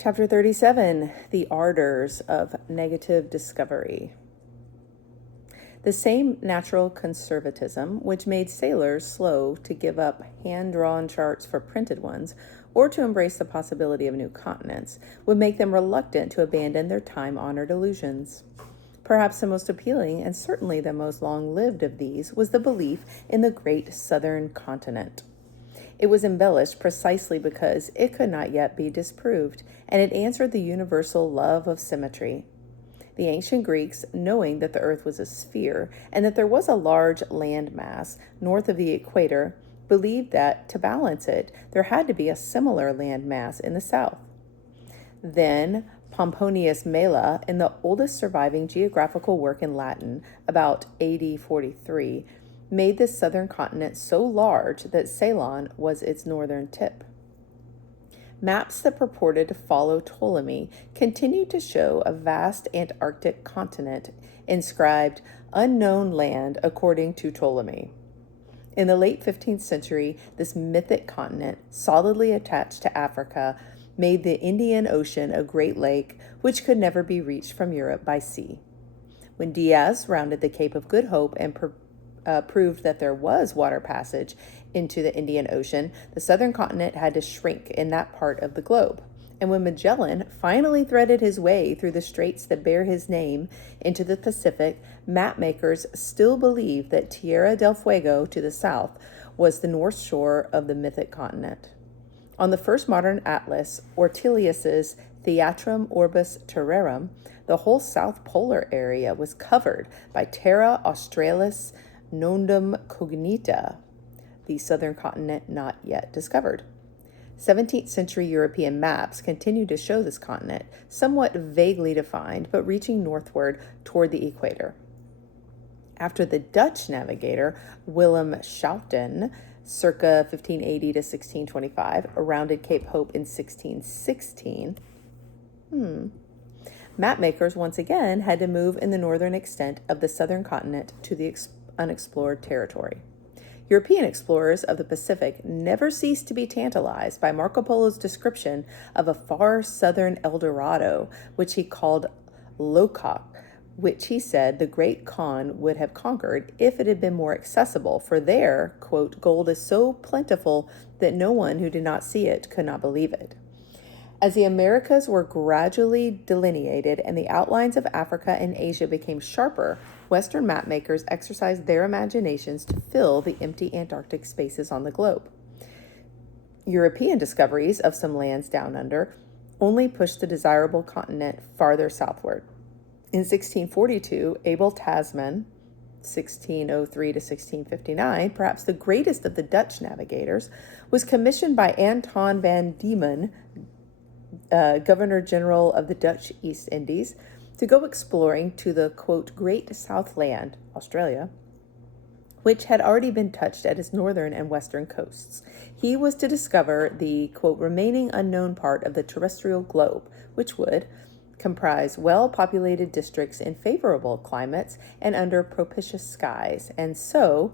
Chapter 37, The Ardors of Negative Discovery. The same natural conservatism which made sailors slow to give up hand-drawn charts for printed ones or to embrace the possibility of new continents would make them reluctant to abandon their time-honored illusions. Perhaps the most appealing and certainly the most long-lived of these was the belief in the great southern continent. It was embellished precisely because it could not yet be disproved, and it answered the universal love of symmetry. The ancient Greeks, knowing that the earth was a sphere and that there was a large land mass north of the equator, believed that, to balance it, there had to be a similar land mass in the south. Then, Pomponius Mela, in the oldest surviving geographical work in Latin, about AD 43, made this southern continent so large that Ceylon was its northern tip. Maps that purported to follow Ptolemy continued to show a vast Antarctic continent inscribed "Unknown Land according to Ptolemy." In the late 15th century, this mythic continent, solidly attached to Africa, made the Indian Ocean a great lake which could never be reached from Europe by sea. When Diaz rounded the Cape of Good Hope and proved that there was water passage into the Indian Ocean, the southern continent had to shrink in that part of the globe. And when Magellan finally threaded his way through the straits that bear his name into the Pacific, mapmakers still believed that Tierra del Fuego to the south was the north shore of the mythic continent. On the first modern atlas, Ortelius's Theatrum Orbis Terrarum, the whole south polar area was covered by Terra Australis Nondum Cognita, the southern continent not yet discovered. 17th century European maps continue to show this continent, somewhat vaguely defined, but reaching northward toward the equator. After the Dutch navigator Willem Schouten, circa 1580 to 1625, rounded Cape Hope in 1616, mapmakers once again had to move in the northern extent of the southern continent to the unexplored territory. European explorers of the Pacific never ceased to be tantalized by Marco Polo's description of a far southern El Dorado, which he called Lokok, which he said the Great Khan would have conquered if it had been more accessible, for there, quote, gold is so plentiful that no one who did not see it could not believe it. As the Americas were gradually delineated and the outlines of Africa and Asia became sharper, Western mapmakers exercised their imaginations to fill the empty Antarctic spaces on the globe. European discoveries of some lands down under only pushed the desirable continent farther southward. In 1642, Abel Tasman, 1603 to 1659, perhaps the greatest of the Dutch navigators, was commissioned by Anton van Diemen, Governor General of the Dutch East Indies, to go exploring to the, quote, Great Southland, Australia, which had already been touched at its northern and western coasts. He was to discover the, quote, remaining unknown part of the terrestrial globe, which would comprise well-populated districts in favorable climates and under propitious skies, and so,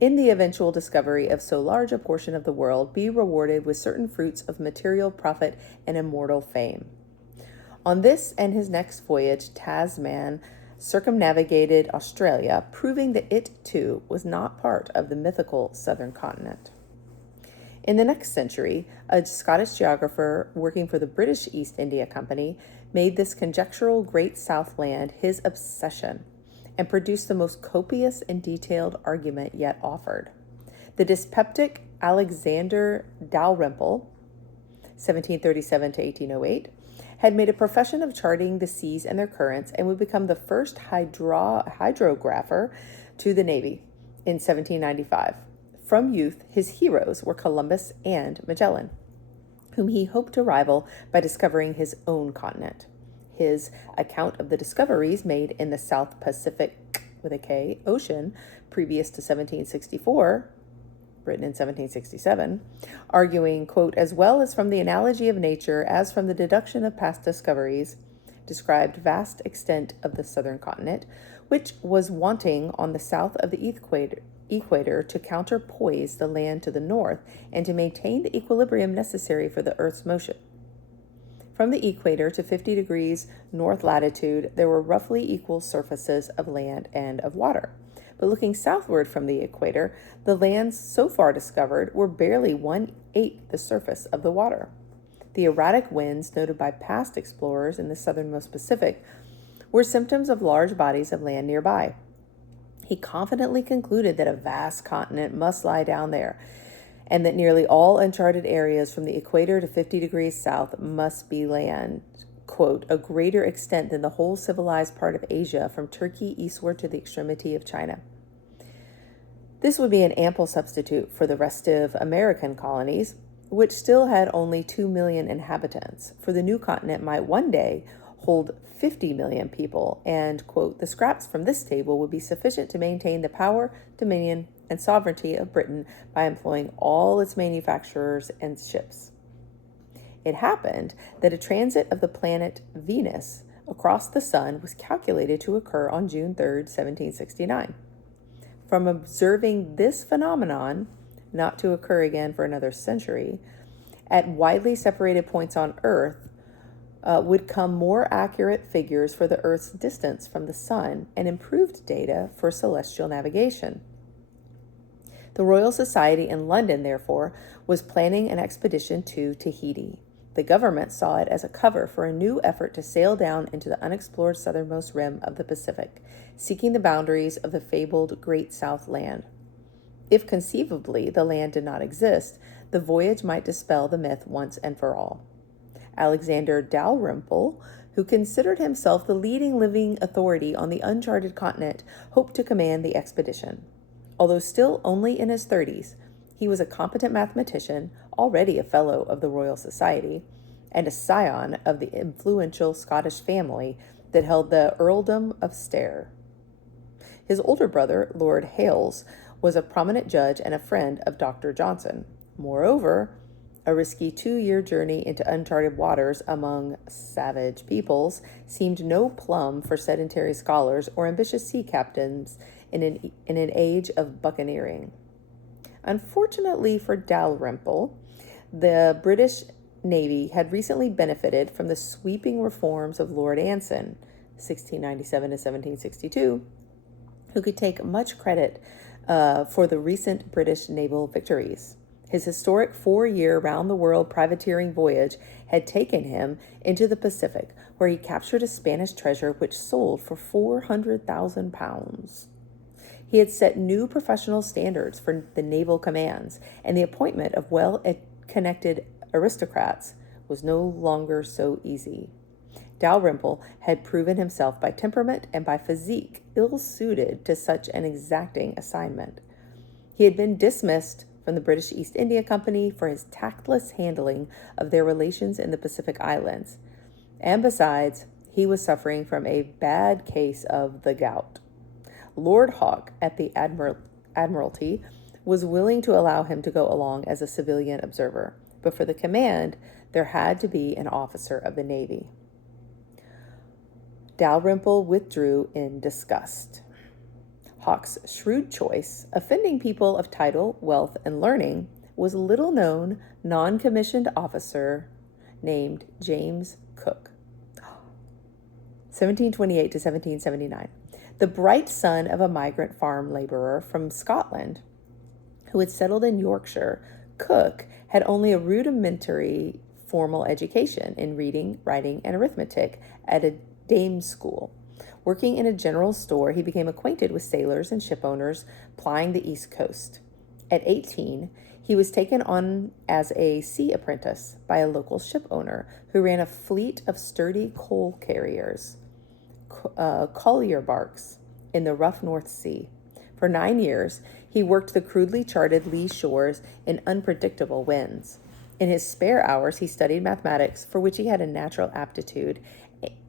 in the eventual discovery of so large a portion of the world, be rewarded with certain fruits of material profit and immortal fame. On this and his next voyage, Tasman circumnavigated Australia, proving that it, too, was not part of the mythical southern continent. In the next century, a Scottish geographer working for the British East India Company made this conjectural Great Southland his obsession and produced the most copious and detailed argument yet offered. The dyspeptic Alexander Dalrymple, 1737 to 1808, had made a profession of charting the seas and their currents and would become the first hydrographer to the Navy in 1795. From youth, his heroes were Columbus and Magellan, whom he hoped to rival by discovering his own continent. His account of the discoveries made in the South Pacific, with a K, Ocean, previous to 1764, written in 1767, arguing, quote, as well as from the analogy of nature as from the deduction of past discoveries, described vast extent of the southern continent, which was wanting on the south of the equator to counterpoise the land to the north and to maintain the equilibrium necessary for the Earth's motion. From the equator to 50 degrees north latitude, there were roughly equal surfaces of land and of water. But looking southward from the equator, the lands so far discovered were barely 1/8 the surface of the water. The erratic winds noted by past explorers in the southernmost Pacific were symptoms of large bodies of land nearby. He confidently concluded that a vast continent must lie down there, and that nearly all uncharted areas from the equator to 50 degrees south must be land, quote, a greater extent than the whole civilized part of Asia from Turkey eastward to the extremity of China. This would be an ample substitute for the restive American colonies, which still had only 2 million inhabitants, for the new continent might one day hold 50 million people, and, quote, the scraps from this table would be sufficient to maintain the power, dominion, and sovereignty of Britain by employing all its manufacturers and ships. It happened that a transit of the planet Venus across the sun was calculated to occur on June 3rd, 1769. From observing this phenomenon, not to occur again for another century, at widely separated points on Earth, would come more accurate figures for the Earth's distance from the sun and improved data for celestial navigation. The Royal Society in London, therefore, was planning an expedition to Tahiti. The government saw it as a cover for a new effort to sail down into the unexplored southernmost rim of the Pacific, seeking the boundaries of the fabled Great South Land. If conceivably the land did not exist, the voyage might dispel the myth once and for all. Alexander Dalrymple, who considered himself the leading living authority on the uncharted continent, hoped to command the expedition. Although still only in his 30s, he was a competent mathematician, already a fellow of the Royal Society, and a scion of the influential Scottish family that held the earldom of Stair. His older brother, Lord Hailes, was a prominent judge and a friend of Dr. Johnson. Moreover, a risky 2-year journey into uncharted waters among savage peoples seemed no plum for sedentary scholars or ambitious sea captains in an age of buccaneering. Unfortunately for Dalrymple, the British Navy had recently benefited from the sweeping reforms of Lord Anson, 1697 to 1762, who could take much credit for the recent British naval victories. His historic 4-year round-the-world privateering voyage had taken him into the Pacific, where he captured a Spanish treasure which sold for 400,000 pounds. He had set new professional standards for the naval commands, and the appointment of well-connected aristocrats was no longer so easy. Dalrymple had proven himself by temperament and by physique ill-suited to such an exacting assignment. He had been dismissed from the British East India Company for his tactless handling of their relations in the Pacific Islands. And besides, he was suffering from a bad case of the gout. Lord Hawke at the Admiralty was willing to allow him to go along as a civilian observer, but for the command, there had to be an officer of the Navy. Dalrymple withdrew in disgust. Hawke's shrewd choice, offending people of title, wealth, and learning, was a little-known, non-commissioned officer named James Cook, 1728 to 1779. The bright son of a migrant farm laborer from Scotland who had settled in Yorkshire, Cook had only a rudimentary formal education in reading, writing, and arithmetic at a dame's school. Working in a general store, he became acquainted with sailors and ship owners plying the East Coast. At 18, he was taken on as a sea apprentice by a local ship owner who ran a fleet of sturdy coal carriers, collier barks, in the rough North Sea. For 9 years, he worked the crudely charted lee shores in unpredictable winds. In his spare hours, he studied mathematics, for which he had a natural aptitude,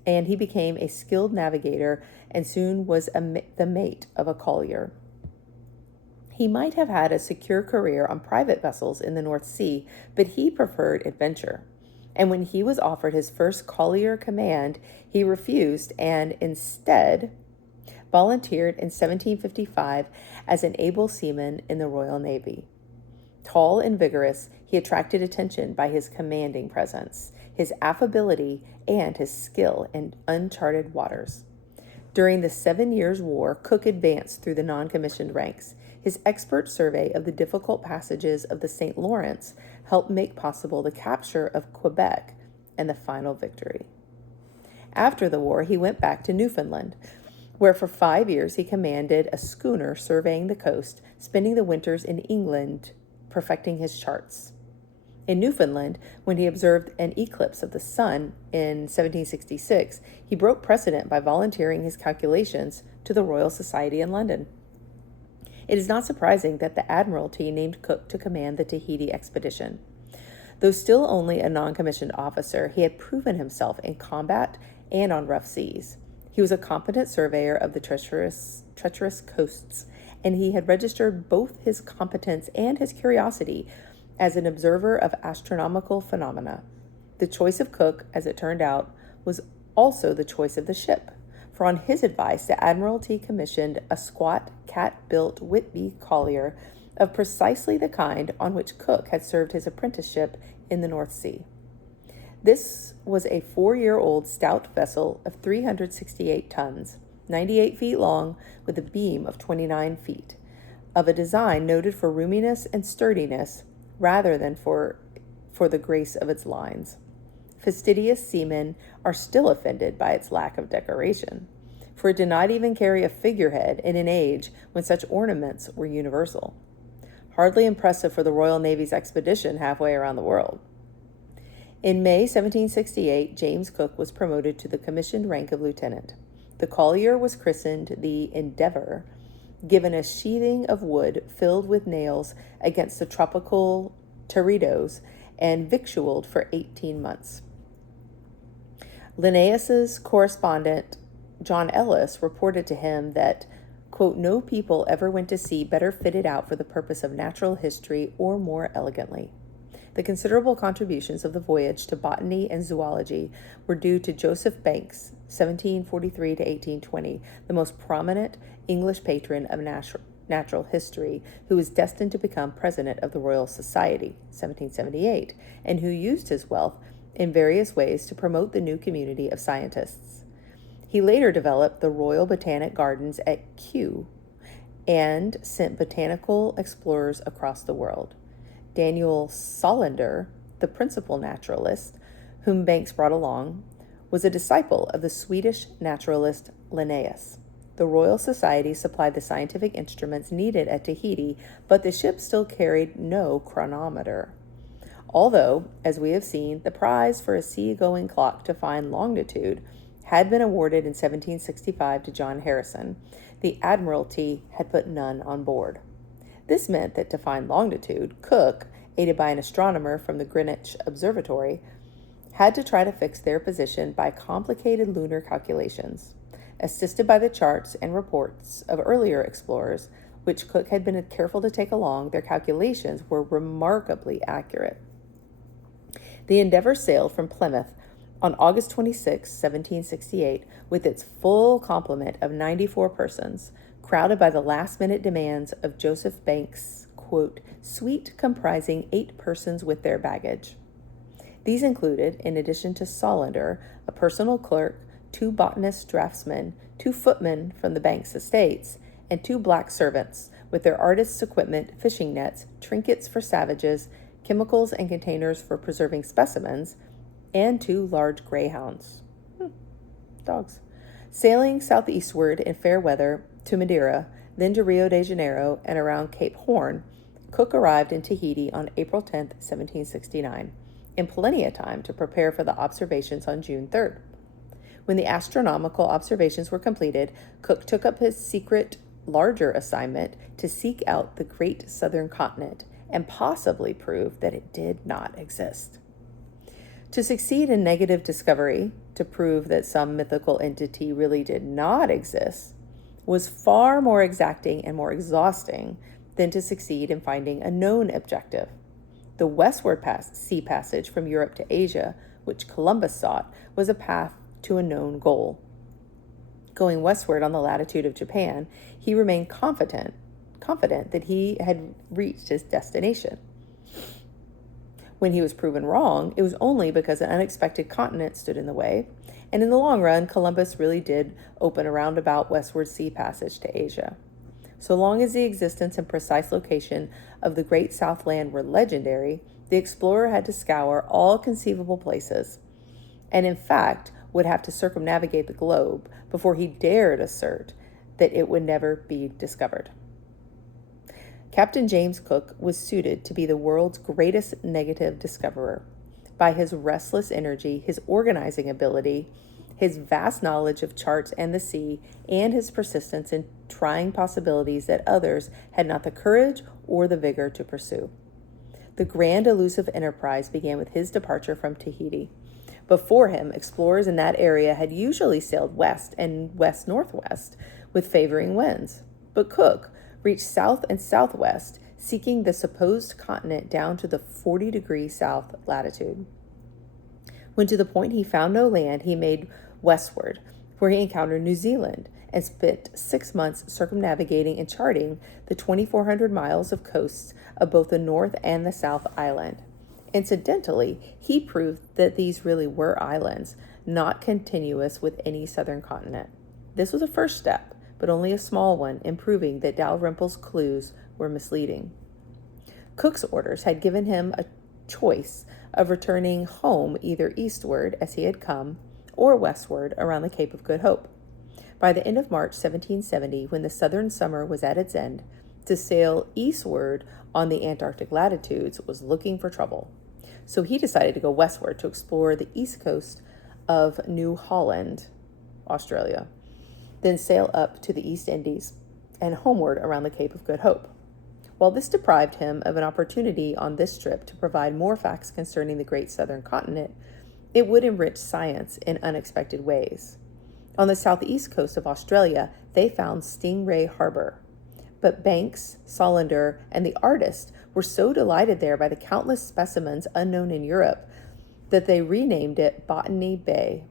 and he became a skilled navigator and soon was the mate of a collier. He might have had a secure career on private vessels in the North Sea, but he preferred adventure. And when he was offered his first collier command, he refused and instead volunteered in 1755 as an able seaman in the Royal Navy. Tall and vigorous, he attracted attention by his commanding presence, his affability, and his skill in uncharted waters. During the 7 Years' War, Cook advanced through the non-commissioned ranks. His expert survey of the difficult passages of the St. Lawrence helped make possible the capture of Quebec and the final victory. After the war, he went back to Newfoundland, where for 5 years he commanded a schooner surveying the coast, spending the winters in England, perfecting his charts. In Newfoundland, when he observed an eclipse of the sun in 1766, he broke precedent by volunteering his calculations to the Royal Society in London. It is not surprising that the Admiralty named Cook to command the Tahiti expedition. Though still only a non-commissioned officer, he had proven himself in combat and on rough seas. He was a competent surveyor of the treacherous coasts, and he had registered both his competence and his curiosity as an observer of astronomical phenomena. The choice of Cook, as it turned out, was also the choice of the ship, for on his advice the Admiralty commissioned a squat, cat-built Whitby collier of precisely the kind on which Cook had served his apprenticeship in the North Sea. This was a 4-year-old stout vessel of 368 tons, 98 feet long, with a beam of 29 feet, of a design noted for roominess and sturdiness rather than for the grace of its lines. Fastidious seamen are still offended by its lack of decoration, for it did not even carry a figurehead in an age when such ornaments were universal. Hardly impressive for the Royal Navy's expedition halfway around the world. In May 1768, James Cook was promoted to the commissioned rank of lieutenant. The collier was christened the Endeavour, given a sheathing of wood filled with nails against the tropical teredos, and victualled for 18 months. Linnaeus's correspondent, John Ellis, reported to him that, quote, no people ever went to sea better fitted out for the purpose of natural history or more elegantly. The considerable contributions of the voyage to botany and zoology were due to Joseph Banks, 1743 to 1820, the most prominent English patron of natural history, who was destined to become president of the Royal Society, 1778, and who used his wealth in various ways to promote the new community of scientists. He later developed the Royal Botanic Gardens at Kew and sent botanical explorers across the world. Daniel Solander, the principal naturalist, whom Banks brought along, was a disciple of the Swedish naturalist Linnaeus. The Royal Society supplied the scientific instruments needed at Tahiti, but the ship still carried no chronometer. Although, as we have seen, the prize for a sea-going clock to find longitude had been awarded in 1765 to John Harrison, the Admiralty had put none on board. This meant that to find longitude, Cook, aided by an astronomer from the Greenwich Observatory, had to try to fix their position by complicated lunar calculations. Assisted by the charts and reports of earlier explorers, which Cook had been careful to take along, their calculations were remarkably accurate. The Endeavour sailed from Plymouth on August 26, 1768, with its full complement of 94 persons, crowded by the last-minute demands of Joseph Banks' quote, suite comprising 8 persons with their baggage. These included, in addition to Solander, a personal clerk, 2 botanist draftsmen, 2 footmen from the Banks estates, and 2 black servants with their artists' equipment, fishing nets, trinkets for savages, chemicals and containers for preserving specimens, and 2 large greyhounds. Dogs. Sailing southeastward in fair weather to Madeira, then to Rio de Janeiro and around Cape Horn, Cook arrived in Tahiti on April 10, 1769, in plenty of time to prepare for the observations on June 3rd. When the astronomical observations were completed, Cook took up his secret, larger assignment to seek out the great southern continent and possibly prove that it did not exist. To succeed in negative discovery, to prove that some mythical entity really did not exist, was far more exacting and more exhausting than to succeed in finding a known objective. The westward sea passage from Europe to Asia, which Columbus sought, was a path to a known goal. Going westward on the latitude of Japan, he remained confident that he had reached his destination. When he was proven wrong, it was only because an unexpected continent stood in the way, and in the long run, Columbus really did open a roundabout westward sea passage to Asia. So long as the existence and precise location of the great southland were legendary, the explorer had to scour all conceivable places, and in fact would have to circumnavigate the globe before he dared assert that it would never be discovered. Captain James Cook was suited to be the world's greatest negative discoverer. By his restless energy, his organizing ability, his vast knowledge of charts and the sea, and his persistence in trying possibilities that others had not the courage or the vigor to pursue. The grand elusive enterprise began with his departure from Tahiti. Before him, explorers in that area had usually sailed west and west-northwest with favoring winds. But Cook reached south and southwest, seeking the supposed continent down to the 40-degree south latitude. When to the point he found no land, he made westward, where he encountered New Zealand and spent 6 months circumnavigating and charting the 2,400 miles of coasts of both the North and the South Island. Incidentally, he proved that these really were islands, not continuous with any southern continent. This was a first step, but only a small one, in proving that Dalrymple's clues were misleading. Cook's orders had given him a choice of returning home either eastward, as he had come, or westward around the Cape of Good Hope. By the end of March 1770, when the southern summer was at its end, to sail eastward on the Antarctic latitudes was looking for trouble. So he decided to go westward to explore the east coast of New Holland, Australia, then sail up to the East Indies and homeward around the Cape of Good Hope. While this deprived him of an opportunity on this trip to provide more facts concerning the great southern continent, it would enrich science in unexpected ways. On the southeast coast of Australia, they found Stingray Harbor. But Banks, Solander, and the artist were so delighted there by the countless specimens unknown in Europe that they renamed it Botany Bay.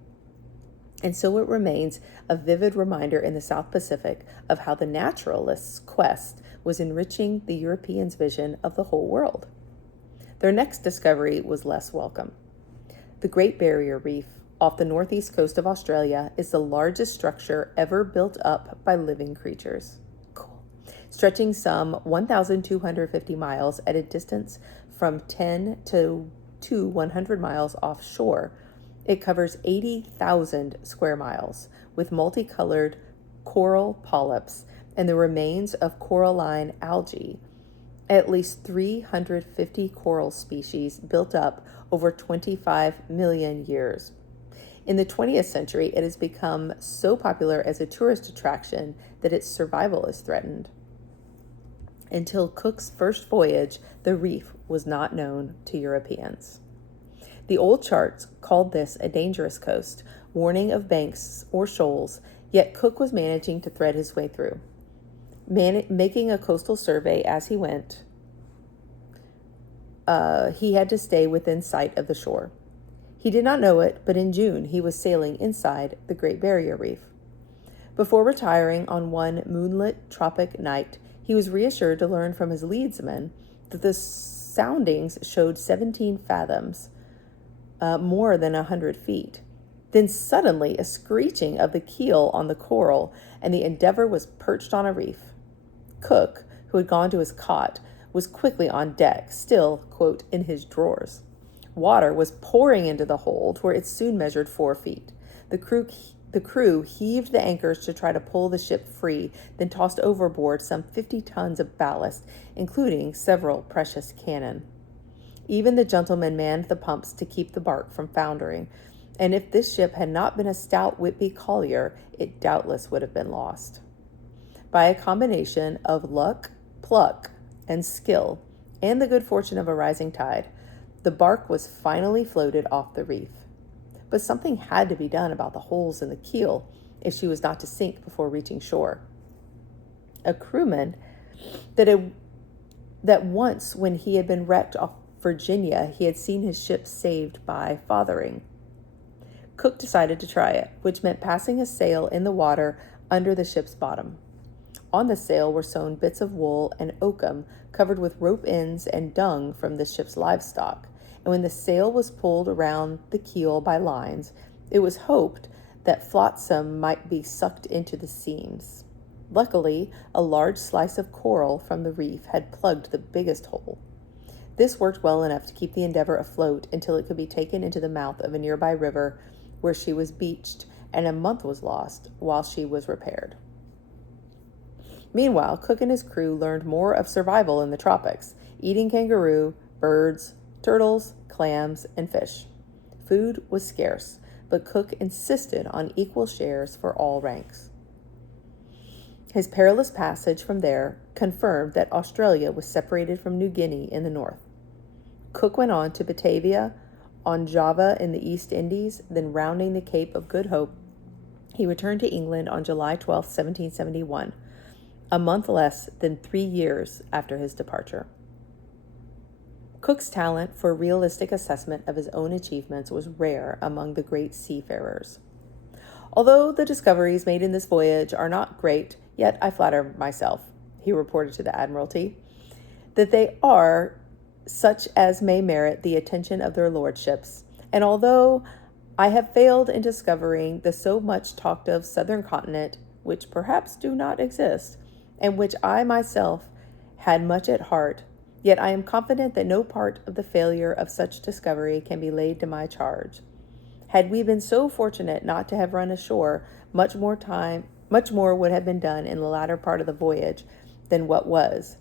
And so it remains a vivid reminder in the South Pacific of how the naturalist's quest was enriching the Europeans' vision of the whole world. Their next discovery was less welcome. The Great Barrier Reef off the northeast coast of Australia is the largest structure ever built up by living creatures. Cool. Stretching some 1,250 miles at a distance from 10 to 100 miles offshore, it covers 80,000 square miles with multicolored coral polyps and the remains of coralline algae. At least 350 coral species built up over 25 million years. In the 20th century, it has become so popular as a tourist attraction that its survival is threatened. Until Cook's first voyage, the reef was not known to Europeans. The old charts called this a dangerous coast, warning of banks or shoals, yet Cook was managing to thread his way through. Making a coastal survey as he went, he had to stay within sight of the shore. He did not know it, but in June he was sailing inside the Great Barrier Reef. Before retiring on one moonlit tropic night, he was reassured to learn from his leadsman that the soundings showed 17 fathoms, more than 100 feet. Then suddenly a screeching of the keel on the coral, and the Endeavour was perched on a reef. Cook, who had gone to his cot, was quickly on deck, still, quote, in his drawers. Water was pouring into the hold, where it soon measured 4 feet. The crew heaved the anchors to try to pull the ship free, then tossed overboard some 50 tons of ballast, including several precious cannon. Even the gentlemen manned the pumps to keep the bark from foundering, and if this ship had not been a stout Whitby collier, it doubtless would have been lost. By a combination of luck, pluck, and skill, and the good fortune of a rising tide, the bark was finally floated off the reef. But something had to be done about the holes in the keel if she was not to sink before reaching shore. A crewman that once, when he had been wrecked off Virginia, he had seen his ship saved by fathering. Cook decided to try it, which meant passing a sail in the water under the ship's bottom. On the sail were sewn bits of wool and oakum covered with rope ends and dung from the ship's livestock, and when the sail was pulled around the keel by lines, it was hoped that flotsam might be sucked into the seams. Luckily, a large slice of coral from the reef had plugged the biggest hole. This worked well enough to keep the Endeavour afloat until it could be taken into the mouth of a nearby river where she was beached, and a month was lost while she was repaired. Meanwhile, Cook and his crew learned more of survival in the tropics, eating kangaroo, birds, turtles, clams, and fish. Food was scarce, but Cook insisted on equal shares for all ranks. His perilous passage from there confirmed that Australia was separated from New Guinea in the north. Cook went on to Batavia, on Java in the East Indies, then rounding the Cape of Good Hope, he returned to England on July 12, 1771, a month less than 3 years after his departure. Cook's talent for realistic assessment of his own achievements was rare among the great seafarers. Although the discoveries made in this voyage are not great, yet I flatter myself, he reported to the Admiralty, that they are such as may merit the attention of their lordships, and although I have failed in discovering the so much talked of southern continent, which perhaps do not exist, and which I myself had much at heart, yet I am confident that no part of the failure of such discovery can be laid to my charge. Had we been so fortunate not to have run ashore, much more would have been done in the latter part of the voyage than what was.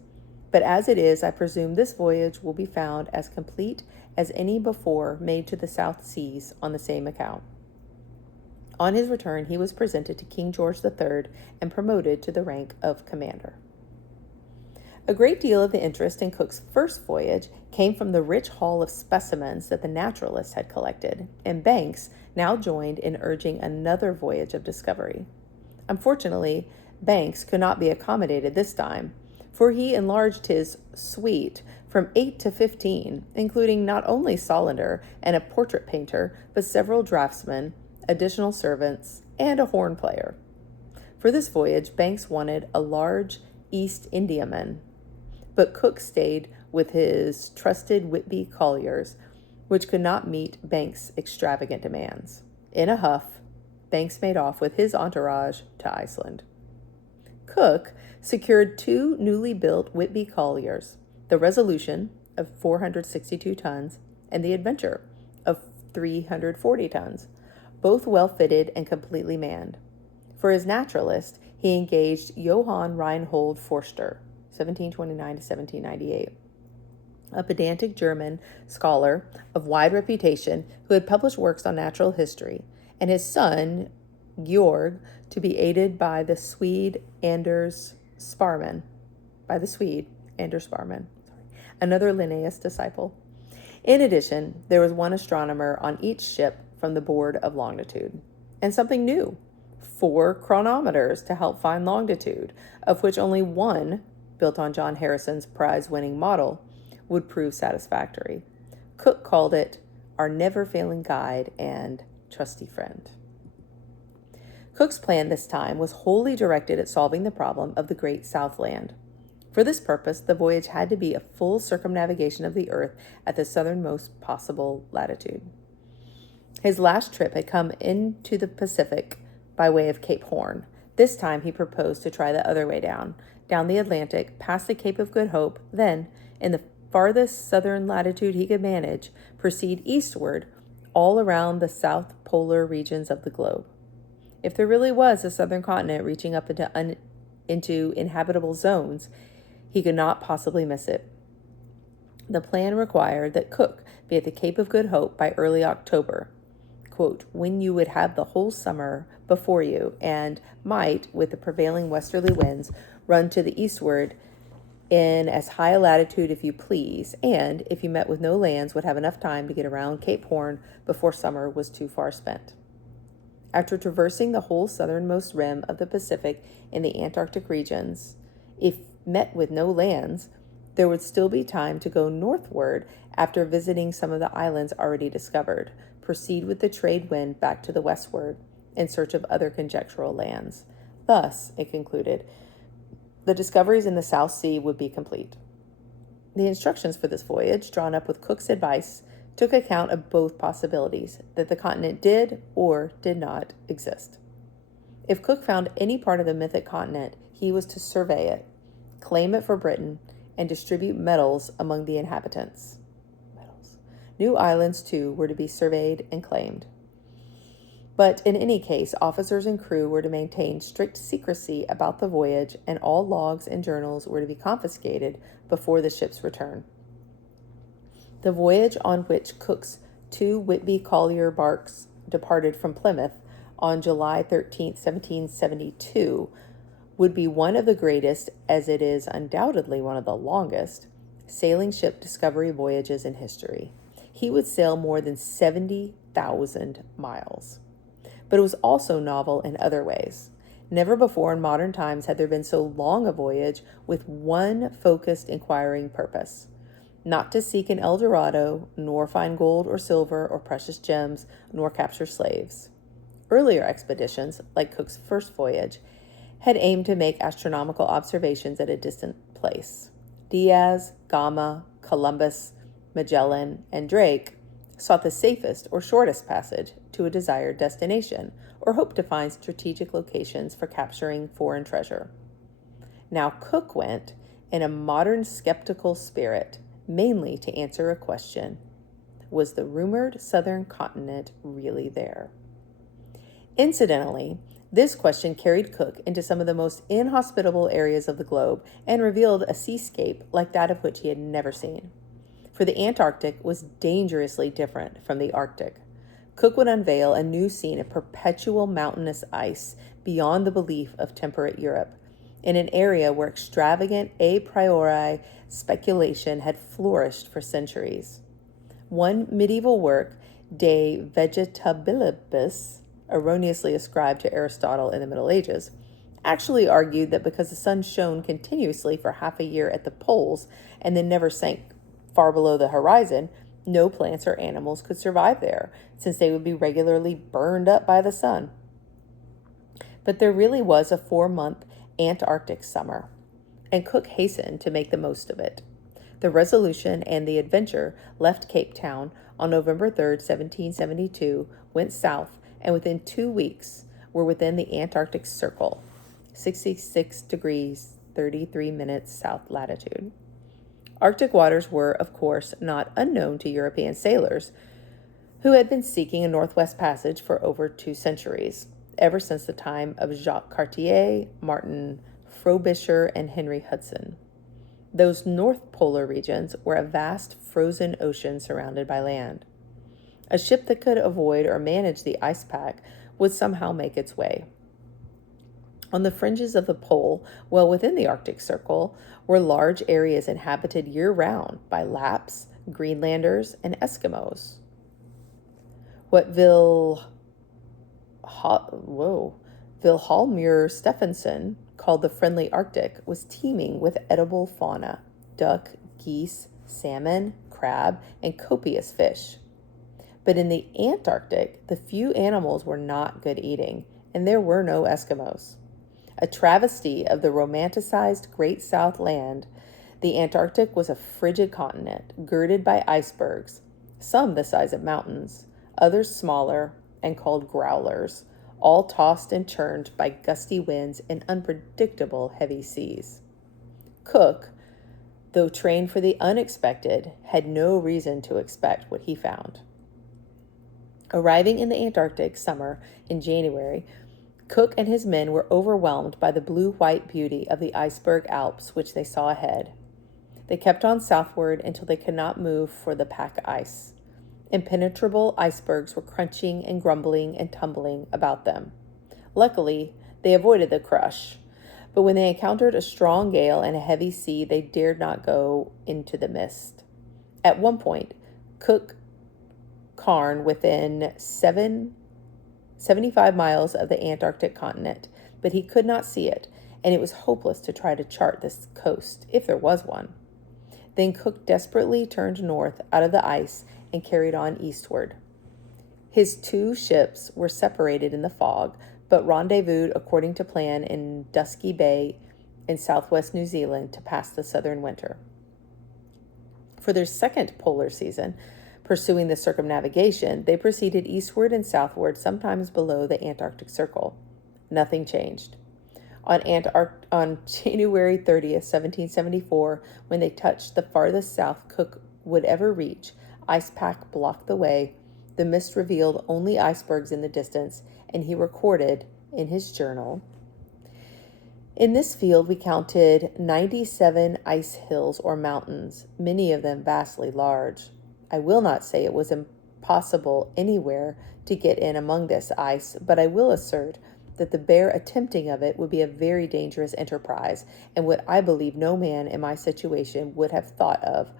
But as it is, I presume this voyage will be found as complete as any before made to the South Seas on the same account. On his return, he was presented to King George III and promoted to the rank of commander. A great deal of the interest in Cook's first voyage came from the rich haul of specimens that the naturalists had collected, and Banks now joined in urging another voyage of discovery. Unfortunately, Banks could not be accommodated this time, for he enlarged his suite from 8 to 15, including not only Solander and a portrait painter, but several draftsmen, additional servants, and a horn player. For this voyage, Banks wanted a large East Indiaman, but Cook stayed with his trusted Whitby colliers, which could not meet Banks' extravagant demands. In a huff, Banks made off with his entourage to Iceland. Cook secured 2 newly built Whitby colliers, the Resolution of 462 tons and the Adventure of 340 tons, both well fitted and completely manned. For his naturalist, he engaged Johann Reinhold Forster, 1729 to 1798, a pedantic German scholar of wide reputation who had published works on natural history, and his son, Georg, to be aided by the Swede Anders Sparman, another Linnaeus disciple. In addition, there was one astronomer on each ship from the Board of Longitude, and something new, 4 chronometers to help find longitude, of which only one, built on John Harrison's prize-winning model, would prove satisfactory. Cook called it our never-failing guide and trusty friend. Cook's plan this time was wholly directed at solving the problem of the great southland. For this purpose, the voyage had to be a full circumnavigation of the earth at the southernmost possible latitude. His last trip had come into the Pacific by way of Cape Horn. This time he proposed to try the other way down the Atlantic, past the Cape of Good Hope, then, in the farthest southern latitude he could manage, proceed eastward all around the south polar regions of the globe. If there really was a southern continent reaching up into inhabitable zones, he could not possibly miss it. The plan required that Cook be at the Cape of Good Hope by early October, quote, when you would have the whole summer before you and might, with the prevailing westerly winds, run to the eastward in as high a latitude if you please, and, if you met with no lands, would have enough time to get around Cape Horn before summer was too far spent. After traversing the whole southernmost rim of the Pacific in the Antarctic regions, if met with no lands, there would still be time to go northward after visiting some of the islands already discovered, proceed with the trade wind back to the westward in search of other conjectural lands. Thus, it concluded, the discoveries in the South Sea would be complete. The instructions for this voyage, drawn up with Cook's advice took account of both possibilities, that the continent did or did not exist. If Cook found any part of the mythic continent, he was to survey it, claim it for Britain, and distribute medals among the inhabitants. New islands, too, were to be surveyed and claimed. But in any case, officers and crew were to maintain strict secrecy about the voyage, and all logs and journals were to be confiscated before the ship's return. The voyage on which Cook's 2 Whitby collier barks departed from Plymouth on July 13, 1772, would be one of the greatest, as it is undoubtedly one of the longest, sailing ship discovery voyages in history. He would sail more than 70,000 miles. But it was also novel in other ways. Never before in modern times had there been so long a voyage with one focused, inquiring purpose: not to seek an El Dorado, nor find gold or silver or precious gems, nor capture slaves. Earlier expeditions, like Cook's first voyage, had aimed to make astronomical observations at a distant place. Diaz, Gama, Columbus, Magellan, and Drake sought the safest or shortest passage to a desired destination, or hoped to find strategic locations for capturing foreign treasure. Now Cook went in a modern skeptical spirit, mainly to answer a question: was the rumored southern continent really there? Incidentally, this question carried Cook into some of the most inhospitable areas of the globe and revealed a seascape like that of which he had never seen. For the Antarctic was dangerously different from the Arctic. Cook would unveil a new scene of perpetual mountainous ice beyond the belief of temperate Europe, in an area where extravagant a priori speculation had flourished for centuries. One medieval work, De Vegetabilibus, erroneously ascribed to Aristotle in the Middle Ages, actually argued that because the sun shone continuously for half a year at the poles and then never sank far below the horizon, no plants or animals could survive there, since they would be regularly burned up by the sun. But there really was a 4-month Antarctic summer, and Cook hastened to make the most of it. The Resolution and the Adventure left Cape Town on November 3rd, 1772, went south, and within 2 weeks were within the Antarctic Circle, 66 degrees 33 minutes south latitude. Arctic waters were, of course, not unknown to European sailors, who had been seeking a northwest passage for over 2 centuries, ever since the time of Jacques Cartier, Martin Frobisher, and Henry Hudson. Those north polar regions were a vast frozen ocean surrounded by land. A ship that could avoid or manage the ice pack would somehow make its way. On the fringes of the pole, well within the Arctic Circle, were large areas inhabited year-round by Lapps, Greenlanders, and Eskimos. What Vilhjalmur Stephenson called the friendly Arctic was teeming with edible fauna: duck, geese, salmon, crab, and copious fish. But in the Antarctic, the few animals were not good eating, and there were no Eskimos. A travesty of the romanticized Great South Land, the Antarctic was a frigid continent, girded by icebergs, some the size of mountains, others smaller and called growlers, all tossed and churned by gusty winds and unpredictable heavy seas. Cook, though trained for the unexpected, had no reason to expect what he found. Arriving in the Antarctic summer in January, Cook and his men were overwhelmed by the blue-white beauty of the iceberg Alps which they saw ahead. They kept on southward until they could not move for the pack ice. Impenetrable icebergs were crunching and grumbling and tumbling about them. Luckily, they avoided the crush, but when they encountered a strong gale and a heavy sea, they dared not go into the mist. At one point, Cook Cairn within 75 miles of the Antarctic continent, but he could not see it, and it was hopeless to try to chart this coast, if there was one. Then Cook desperately turned north out of the ice and carried on eastward. His 2 ships were separated in the fog, but rendezvoused according to plan in Dusky Bay in southwest New Zealand to pass the southern winter. For their second polar season, Pursuing the circumnavigation, they proceeded eastward and southward, sometimes below the Antarctic Circle. Nothing changed. On January 30th, 1774, when they touched the farthest south Cook would ever reach, ice pack blocked the way. The mist revealed only icebergs in the distance, and he recorded in his journal, "In this field we counted 97 ice hills or mountains, many of them vastly large. I will not say it was impossible anywhere to get in among this ice, but I will assert that the bare attempting of it would be a very dangerous enterprise, and what I believe no man in my situation would have thought of.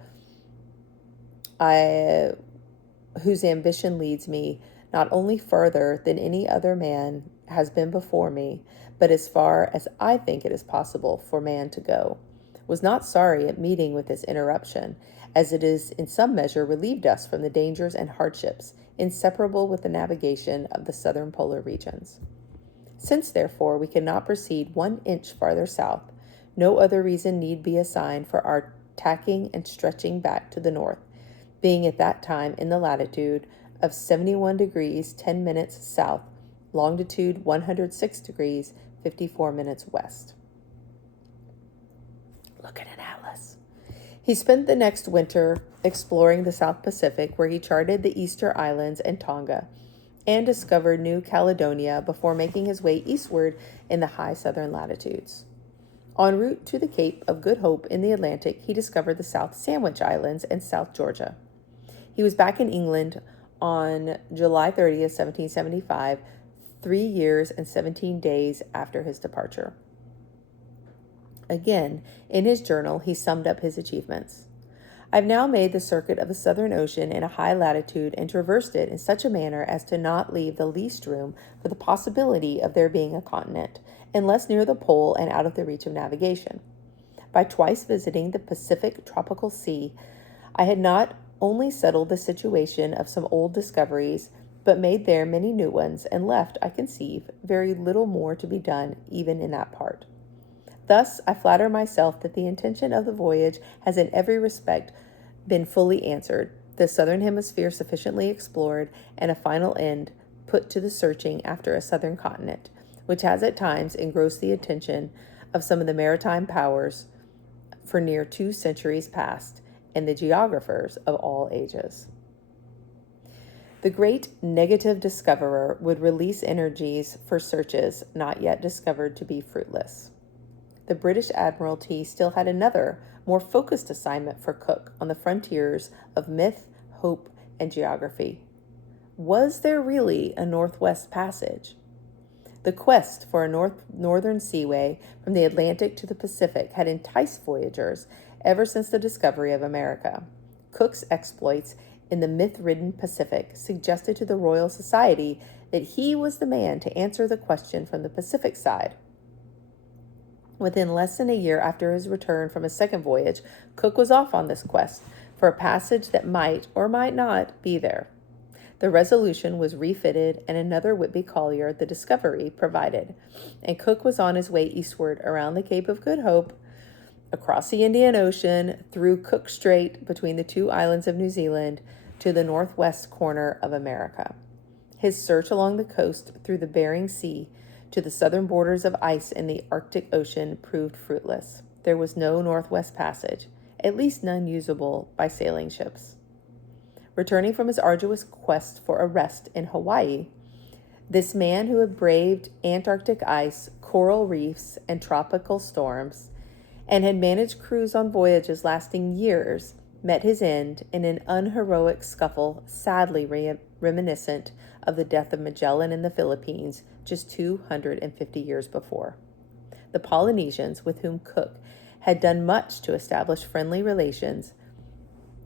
Whose ambition leads me not only further than any other man has been before me, but as far as I think it is possible for man to go. Was not sorry at meeting with this interruption, as it is in some measure relieved us from the dangers and hardships inseparable with the navigation of the southern polar regions. Since, therefore, we cannot proceed 1 inch farther south, no other reason need be assigned for our tacking and stretching back to the north, being at that time in the latitude of 71 degrees 10 minutes south, longitude 106 degrees 54 minutes west." Look at an atlas. He spent the next winter exploring the South Pacific, where he charted the Easter Islands and Tonga, and discovered New Caledonia before making his way eastward in the high southern latitudes. En route to the Cape of Good Hope in the Atlantic, he discovered the South Sandwich Islands and South Georgia. He was back in England on July 30th, 1775, 3 years and 17 days after his departure. Again, in his journal, he summed up his achievements. "I've now made the circuit of the Southern Ocean in a high latitude and traversed it in such a manner as to not leave the least room for the possibility of there being a continent, unless near the pole and out of the reach of navigation. By twice visiting the Pacific tropical sea, I had not only settled the situation of some old discoveries, but made there many new ones, and left, I conceive, very little more to be done even in that part. Thus, I flatter myself that the intention of the voyage has in every respect been fully answered, the southern hemisphere sufficiently explored, and a final end put to the searching after a southern continent, which has at times engrossed the attention of some of the maritime powers for near 2 centuries past, and the geographers of all ages." The great negative discoverer would release energies for searches not yet discovered to be fruitless. The British Admiralty still had another, more focused assignment for Cook on the frontiers of myth, hope, and geography. Was there really a Northwest Passage? The quest for a northern seaway from the Atlantic to the Pacific had enticed voyagers ever since the discovery of America. Cook's exploits in the myth-ridden Pacific suggested to the Royal Society that he was the man to answer the question from the Pacific side. Within less than a year after his return from a second voyage, Cook was off on this quest for a passage that might or might not be there. The Resolution was refitted, and another Whitby collier, the Discovery, provided, and Cook was on his way eastward around the Cape of Good Hope, across the Indian Ocean, through Cook Strait between the 2 islands of New Zealand, to the northwest corner of America. His search along the coast through the Bering Sea to the southern borders of ice in the Arctic Ocean proved fruitless. There was no Northwest Passage, at least none usable by sailing ships. Returning from his arduous quest for a rest in Hawaii, this man who had braved Antarctic ice, coral reefs, and tropical storms, and had managed crews on voyages lasting years, met his end in an unheroic scuffle sadly reminiscent of the death of Magellan in the Philippines just 250 years before. The Polynesians, with whom Cook had done much to establish friendly relations,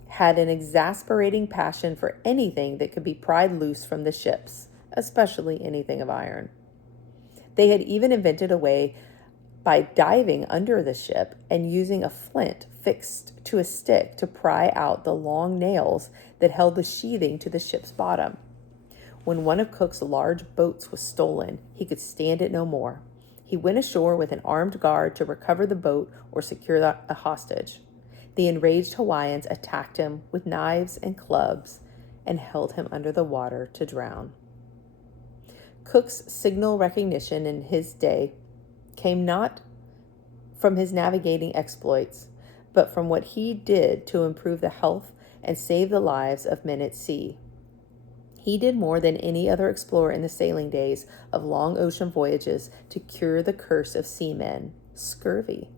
had an exasperating passion for anything that could be pried loose from the ships, especially anything of iron. They had even invented a way by diving under the ship and using a flint fixed to a stick to pry out the long nails that held the sheathing to the ship's bottom. When one of Cook's large boats was stolen, he could stand it no more. He went ashore with an armed guard to recover the boat or secure a hostage. The enraged Hawaiians attacked him with knives and clubs, and held him under the water to drown. Cook's signal recognition in his day came not from his navigating exploits, but from what he did to improve the health and save the lives of men at sea. He did more than any other explorer in the sailing days of long ocean voyages to cure the curse of seamen, scurvy.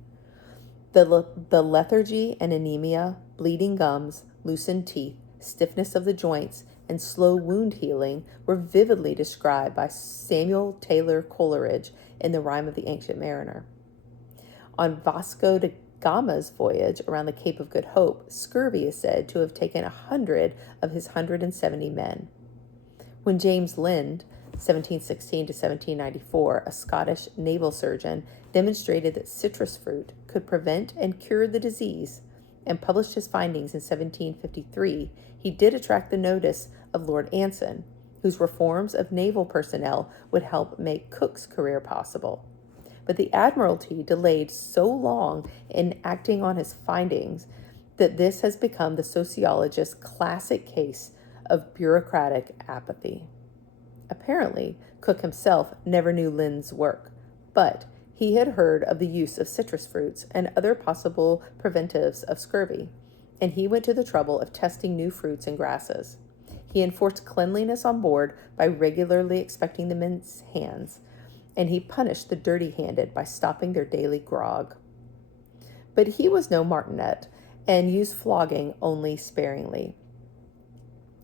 The lethargy and anemia, bleeding gums, loosened teeth, stiffness of the joints, and slow wound healing were vividly described by Samuel Taylor Coleridge in The Rime of the Ancient Mariner. On Vasco da Gama's voyage around the Cape of Good Hope, scurvy is said to have taken 100 of his 170 men. When James Lind, 1716 to 1794, a Scottish naval surgeon, demonstrated that citrus fruit could prevent and cure the disease, and published his findings in 1753, he did attract the notice of Lord Anson, whose reforms of naval personnel would help make Cook's career possible. But the Admiralty delayed so long in acting on his findings that this has become the sociologist's classic case of bureaucratic apathy. Apparently, Cook himself never knew Lind's work, but he had heard of the use of citrus fruits and other possible preventives of scurvy, and he went to the trouble of testing new fruits and grasses. He enforced cleanliness on board by regularly inspecting the men's hands, and he punished the dirty-handed by stopping their daily grog. But he was no martinet, and used flogging only sparingly.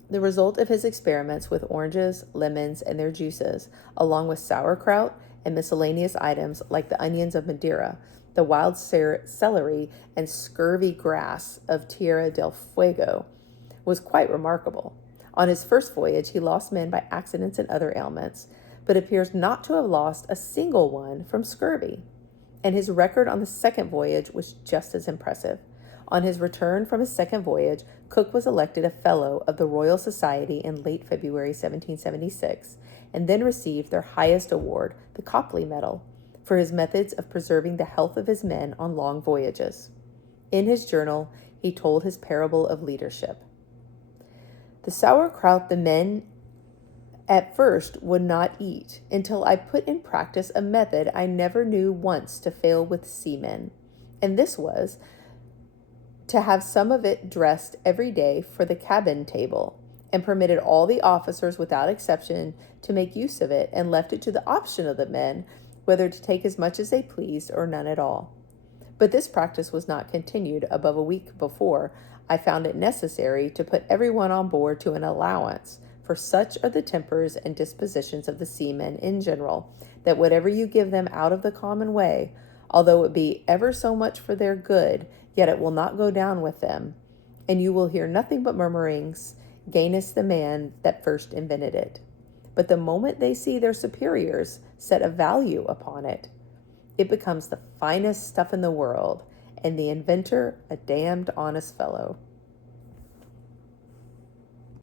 The result of his experiments with oranges, lemons, and their juices, along with sauerkraut and miscellaneous items like the onions of Madeira, the wild celery, and scurvy grass of Tierra del Fuego, was quite remarkable. On his first voyage, he lost men by accidents and other ailments, but appears not to have lost a single one from scurvy. And his record on the second voyage was just as impressive. On his return from his second voyage, Cook was elected a Fellow of the Royal Society in late February 1776, and then received their highest award, the Copley Medal, for his methods of preserving the health of his men on long voyages. In his journal, he told his parable of leadership. The sauerkraut the men at first would not eat, until I put in practice a method I never knew once to fail with seamen, and this was to have some of it dressed every day for the cabin table, and permitted all the officers without exception to make use of it, and left it to the option of the men whether to take as much as they pleased or none at all. But this practice was not continued above a week before I found it necessary to put everyone on board to an allowance, for such are the tempers and dispositions of the seamen in general, that whatever you give them out of the common way, although it be ever so much for their good, yet it will not go down with them, and you will hear nothing but murmurings against the man that first invented it. But the moment they see their superiors set a value upon it, it becomes the finest stuff in the world, and the inventor a damned honest fellow.